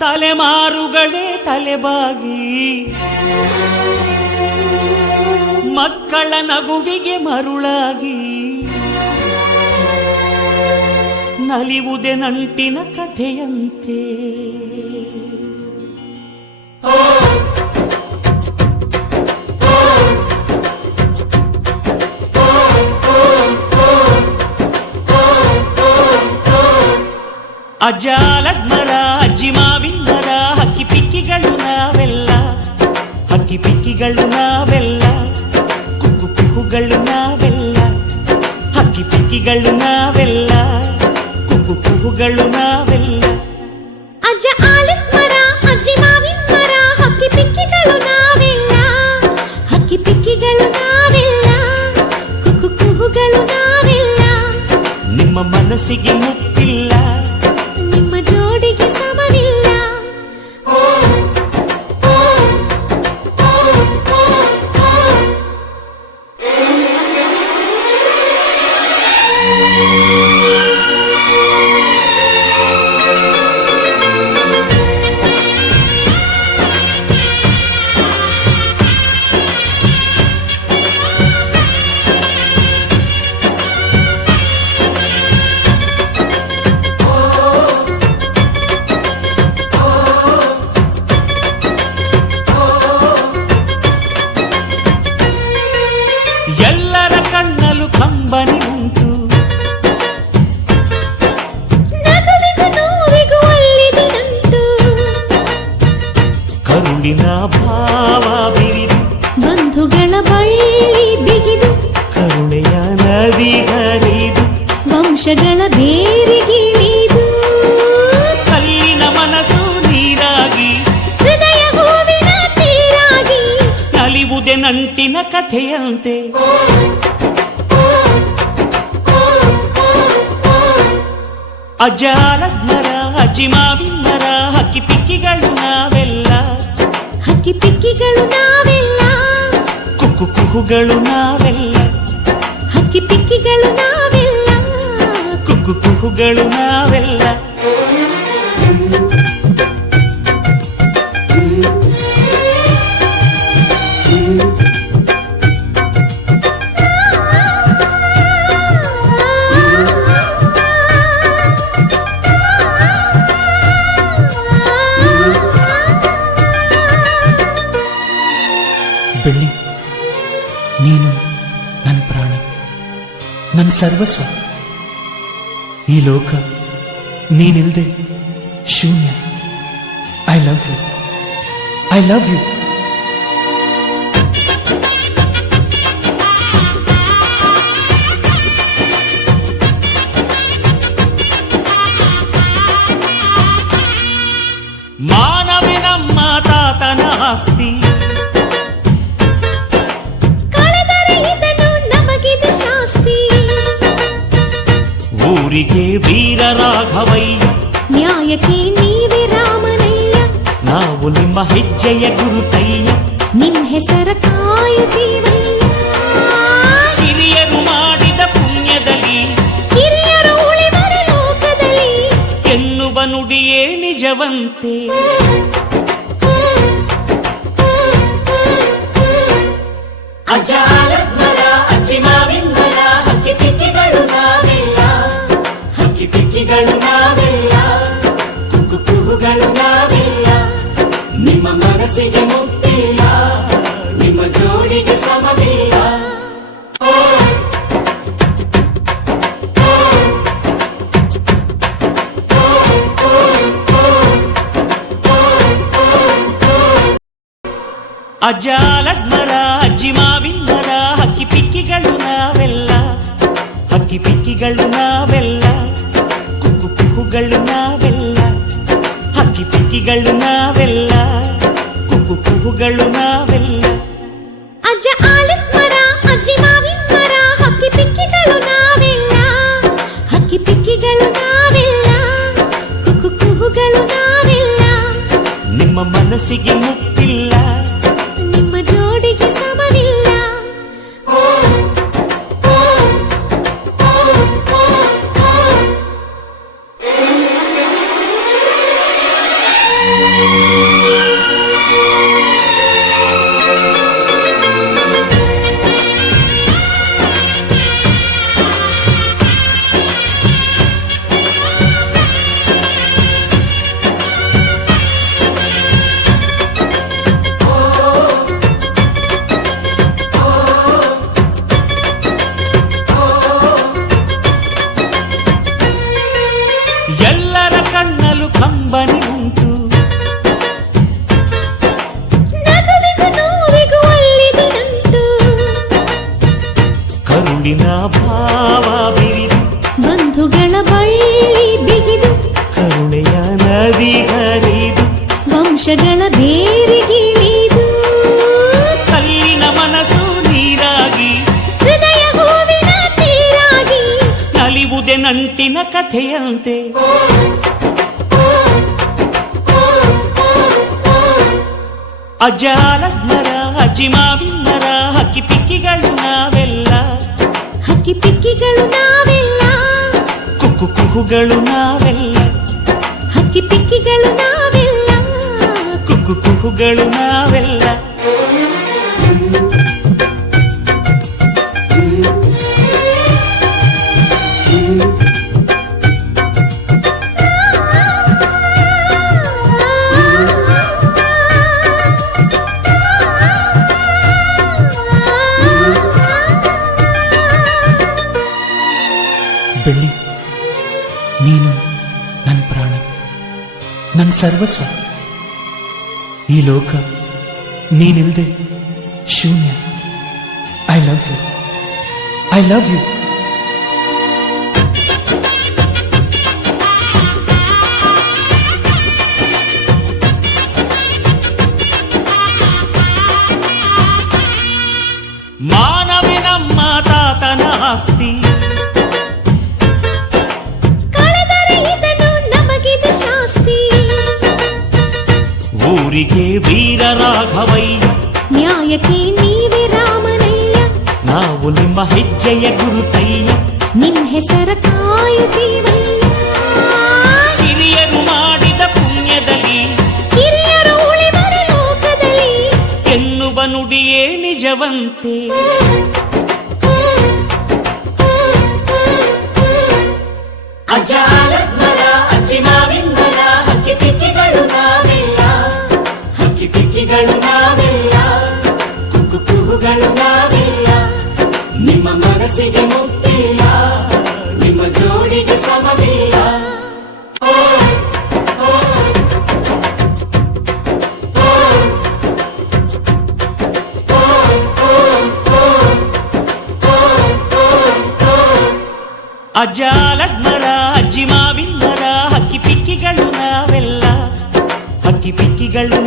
ತಲೆಮಾರುಗಳೇ ತಲೆಬಾಗಿ ಮಕ್ಕಳ ನಗುವಿಗೆ ಮರುಳಾಗಿ ನಲಿವುದೆ ನಂಟಿನ ಕಥೆಯಂತೆ. ಅಜ್ಜಾಲದ ಮರ ಅಜ್ಜಿ ಮಾವಿನ ಮರ ಹಕ್ಕಿ ಪಿಕ್ಕಿಗಳು ನಾವೆಲ್ಲ, ಹಕ್ಕಿ ಪಿಕ್ಕಿಗಳು ನಾವೆಲ್ಲ, ಕುಕ್ಕು ಕುಹುಗಳು ನಾವೆಲ್ಲ, ಹಕ್ಕಿ ಪಿಕ್ಕಿಗಳು ನಾವೆಲ್ಲ, ಕುಕ್ಕು ಕುಹುಗಳು ನಾವೆಲ್ಲ. ಅಜ್ಜ ಆಲದ ಮರ ಅಜ್ಜಿ ಮಾವಿನ ಮರ ಹಕ್ಕಿ ಪಿಕ್ಕಿಗಳು ನಾವೆಲ್ಲ, ಹಕ್ಕಿ ಪಿಕ್ಕಿಗಳು ನಾವೆಲ್ಲ, ಕುಕ್ಕು ಕುಹುಗಳು ನಾವೆಲ್ಲ. ನಿಮ್ಮ ಮನಸ್ಸಿಗೆ ಮುಟ್ಟಿಲ್ಲ, ನಿಮ್ಮ ಜೋಡಿಗೆ ಸಮವಿಲ್ಲ. ಎಲ್ಲರ ಕಣ್ಣಲು ಕಂಬನಿ ಉಂಟು, ನಗುವಿಗೂ ನೋವಿಗೂ ಅಲ್ಲಿದಿನಂಟು, ಕರುಳಿನ ಭಾವ ಬಿರಿದು ಬಂಧುಗಳ ಬಳ್ಳಿ ಬಿಗಿದು, ಕರುಣೆಯ ನದಿ ಹರಿದು ವಂಶಗಳ ಬೇರಿಗಿಳಿದು, ಕಲ್ಲಿನ ಮನಸ್ಸು ನೀರಾಗಿ ಹೃದಯ ಹೂವಿನ ತೀರಾಗಿ ನಲಿವುದೆ ನಂಟಿನ ಕಥೆಯಂತೆ. ಅಜ್ಜಾಲದ ಮರ ಅಜ್ಜಿ ಮಾವಿನ ಮರ ಹಕ್ಕಿ ಪಿಕ್ಕಿಗಳು ನಾವೆಲ್ಲ, ಹಕ್ಕಿ ಪಿಕ್ಕಿಗಳು ನಾವೆಲ್ಲ, ಕುಕ್ಕು ಕುಹುಗಳು ನಾವೆಲ್ಲ, ಹಕ್ಕಿ ಪಿಕ್ಕಿಗಳು ನಾವೆಲ್ಲ, ಕುಕ್ಕು ಕುಹುಗಳು ನಾವೆಲ್ಲ. ಬೆಳ್ಳಿ, ನೀನು ನನ್ನ ಪ್ರಾಣ, ನನ್ನ ಸರ್ವಸ್ವ. ಈ ಲೋಕ ನೀನಿಲ್ದೆ ಶೂನ್ಯ. I love you, I love you. ಮಾನವೇ ನಮ್ಮ ತಾತನ ಆಸ್ತಿ, ಕಳೆದರೆ ಇದನ್ನು ನಮಗಿದು ಶಾಸ್ತಿ. ಊರಿಗೆ ವೀರ ರಾಘವಯ್ಯ, ನ್ಯಾಯಕ್ಕೆ ನೀವೇ ರಾಮನಯ್ಯ, ನಾವು ನಿಮ್ಮ ಹೆಜ್ಜೆಯ ಗುರುತಯ್ಯ. ನಿಮ್ ಹೆಸರ ಕಾಯುತ್ತೀವಯ್ಯ. ಹಿರಿಯರು ಮಾಡಿದ ಪುಣ್ಯದಲ್ಲಿ ಹಿರಿಯರು ಉಳಿವರು ಲೋಕದಲ್ಲಿ ಎನ್ನುವ ನುಡಿಯೇ ನಿಜವಂತೆ. ಅಜ್ಜಾಲದ ಮರ ಅಜ್ಜಿ ಮಾವಿನ ಮರ ಹಕ್ಕಿ ಪಿಕ್ಕಿಗಳು ನಾವೆಲ್ಲ, ಹಕ್ಕಿ ಪಿಕ್ಕಿಗಳು ನಾವೆಲ್ಲ, ಕುಕ್ಕು ಕುಹುಗಳು ನಾವೆಲ್ಲ. ನಿಮ್ಮ ಮನಸ್ಸಿಗೆ ಮುಟ್ಟಿಲ್ಲ, ನಿಮ್ಮ ಜೋಡಿಗೆ ಸಮವಿಲ್ಲ. ಅಜ್ಜಾಲದ ಮರ ಅಜ್ಜಿ ಮಾವಿನ ಮರ ಹಕ್ಕಿ ಪಿಕ್ಕಿಗಳು ನಾವೆಲ್ಲ, ಹಕ್ಕಿ ಪಿಕ್ಕಿಗಳು ನಾವೆಲ್ಲ, ಕುಕ್ಕು ಕುಹುಗಳು ನಾವೆಲ್ಲ, ಹಕ್ಕಿ ಪಿಕ್ಕಿಗಳು ನಾವೆಲ್ಲ, ಕುಕ್ಕು ಕುಹುಗಳು ನಾವೆಲ್ಲ. ಅಜ್ಜ ಆಲದ ಮರ ಅಜ್ಜಿ ಮಾವಿನ ಮರ ಹಕ್ಕಿ ಪಿಕ್ಕಿಗಳು ನಾವೆಲ್ಲ, ಹಕ್ಕಿ ಪಿಕ್ಕಿಗಳು ನಾವೆಲ್ಲ, ಕುಕ್ಕು ಕುಹುಗಳು ನಾವೆಲ್ಲ. ನಿಮ್ಮ ಮನಸ್ಸಿಗೆ ಮುಟ್ಟಿಲ್ಲ, ನಿಮ್ಮ ಜೋಡಿಗೆ ಸಮವಿಲ್ಲ. ಕಂಬನಿ ಉಂಟು. ನಗುವಿಗೂ ನೋವಿಗೂ ಅಲ್ಲಿದೆ ನಂಟು. ಕರುಳಿನ ಭಾವ ಬಿರಿದು ಬಂಧುಗಳ ಬಳ್ಳಿ ಬಿಗಿದು ಕರುಣೆಯ ನದಿ ಹರಿದು ವಂಶಗಳ ಬೇರಿಗಿಳಿದು ಕಲ್ಲಿನ ಮನಸ್ಸು ನೀರಾಗಿ ಹೃದಯ ಹೂವಿನ ತೀರಾಗಿ ನಲಿವುದೆ ನಂಟಿನ ಕಥೆಯಂತೆ. ಅಜ್ಜ ಆಲದ್ಮರ ಅಜ್ಜಿ ಮಾವಿನರ ಹಕ್ಕಿ ಪಿಕ್ಕಿಗಳು ನಾವೆಲ್ಲ. ಹಕ್ಕಿ ಪಿಕ್ಕಿಗಳು ನಾವೆಲ್ಲ. ಕುಕ್ಕು ಕುಹುಗಳು ನಾವೆಲ್ಲ. ಹಕ್ಕಿ ಪಿಕ್ಕಿಗಳು ನಾವೆಲ್ಲ. ಕುಕ್ಕು ಕುಹುಗಳು ನಾವೆಲ್ಲ. ಬೆಳ್ಳಿ, ನೀನು ನನ್ನ ಪ್ರಾಣ, ನನ್ನ ಸರ್ವಸ್ವ. ಈ ಲೋಕ ನೀನಿಲ್ದೆ ಶೂನ್ಯ. I love you, I love you. Manavi ನಮ್ಮ ತಾತನ ಆಸ್ತಿ. ಕಳೆದರೆ ಇದನ್ನು ನಮಗಿದು ಶಾಸ್ತಿ. ಊರಿಗೆ ವೀರ ರಾಘವಯ್ಯ, ನ್ಯಾಯಕ್ಕೆ ನೀವೇ ರಾಮನಯ್ಯ. ನಾವು ನಿಮ್ಮ ಹೆಜ್ಜೆಯ ಗುರುತಯ್ಯ. ನಿನ್ ಹೆಸರ ಕಾಯುತ್ತೀವಯ್ಯ. ಹಿರಿಯರು ಮಾಡಿದ ಪುಣ್ಯದಲ್ಲಿ ಹಿರಿಯರು ಉಳಿವರು ಲೋಕದಲ್ಲಿ ಎನ್ನುವ ನುಡಿಯೇ ನಿಜವಂತೆ. ಅಜ್ಜ ಆಲದ್ಮರ ಅಜ್ಜಿ ಮಾವಿನರ ಹಕ್ಕಿ ಪಿಕ್ಕಿಗಳು ನಾವೆಲ್ಲ. ಹಕ್ಕಿ ಪಿಕ್ಕಿಗಳು ನಾವೆಲ್ಲ. ಕುಕ್ಕು ಕುಹುಗಳು ನಾವೆಲ್ಲ. ನಿಮ್ಮ ಮನಸ್ಸಿಗೆ ಮುಟ್ಟಿಲ್ಲ, ನಿಮ್ಮ ಜೋಡಿಗೆ ಸಮವಿಲ್ಲ. ಅಜ್ಜ ಆಲದ್ಮರ ಅಜ್ಜಿ ಮಾವಿನರ ಹಕ್ಕಿ ಪಿಕ್ಕಿಗಳು ನಾವೆಲ್ಲ. ಹಕ್ಕಿ ಪಿಕ್ಕಿಗಳು